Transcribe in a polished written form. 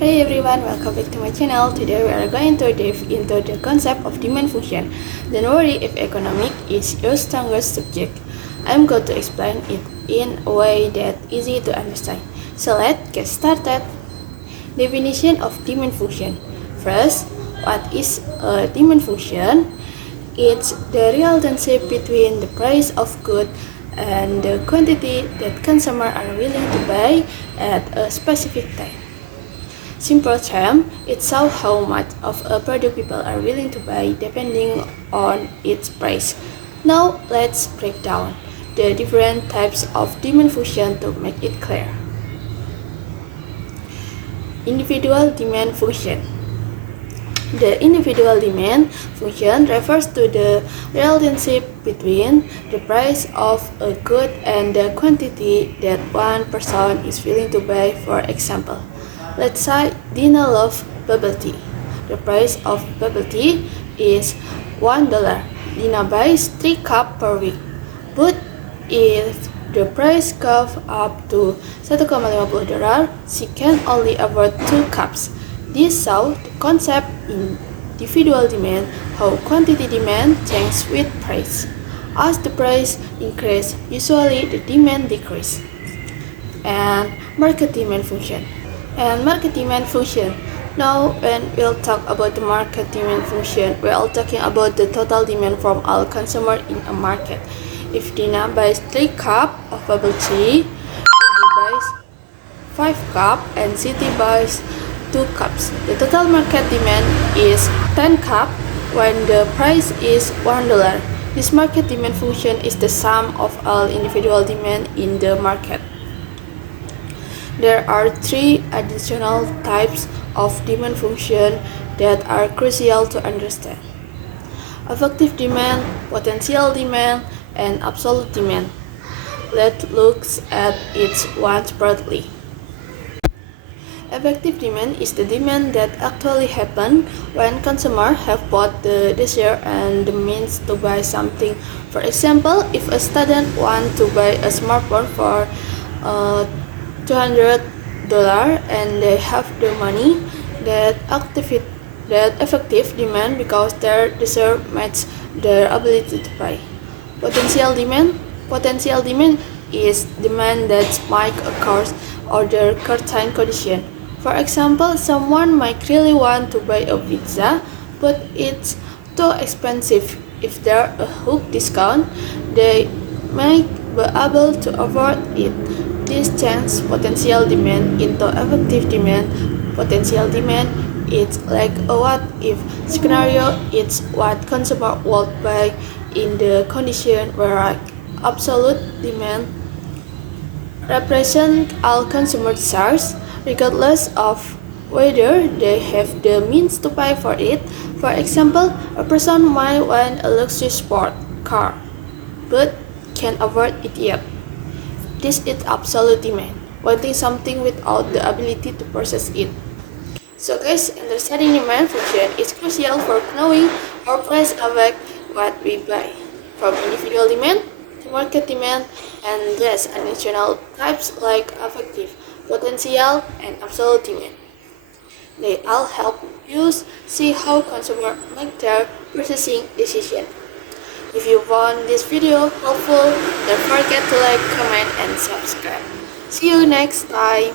Hey everyone, welcome back to my channel. Today we are going to dive into the concept of demand function. Don't worry if economic is your strongest subject. I'm going to explain it in a way that's easy to understand. So let's get started. Definition of demand function. First, what is a demand function? It's the relationship between the price of goods and the quantity that consumers are willing to buy at a specific time. Simple term, it shows how much of a product people are willing to buy depending on its price. Now let's break down the different types of demand function to make it clear. Individual demand function. The individual demand function refers to the relationship between the price of a good and the quantity that one person is willing to buy. For example, let's say Dina loves bubble tea. The price of bubble tea is $1. Dina buys 3 cups per week. But if the price goes up to $1,50, she can only afford 2 cups. This shows the concept in individual demand, how quantity demand changes with price. As the price increases, usually the demand decreases. And market demand function. Now, when we'll talk about the market demand function, we're all talking about the total demand from all consumers in a market. If Dina buys 3 cups of bubble tea, Ruby buys 5 cups, and Siti buys 2 cups. The total market demand is 10 cups when the price is $1. This market demand function is the sum of all individual demand in the market. There are 3 additional types of demand function that are crucial to understand: effective demand, potential demand, and absolute demand. Let's look at each one separately. Effective demand is the demand that actually happens when consumers have both the desire and the means to buy something. For example, if a student wants to buy a smartphone for $200 and they have the money, that effective demand because their desire matches their ability to buy. Potential demand is demand that might occur under certain conditions. For example, someone might really want to buy a pizza, but it's too expensive. If there's a huge discount, they might be able to afford it. This changes potential demand into effective demand. Potential demand is like a what-if scenario. It's what consumers would buy in the condition where absolute demand represents all consumer desires, regardless of whether they have the means to pay for it. For example, a person might want a luxury sport car, but can't afford it yet. This is absolute demand, wanting something without the ability to purchase it. So guys, understanding demand function is crucial for knowing how price affect what we buy. From individual demand to market demand, and less additional types like effective, potential, and absolute demand. They all help you see how consumers make their purchasing decision. If you found this video helpful, don't forget to like, comment, and subscribe. See you next time.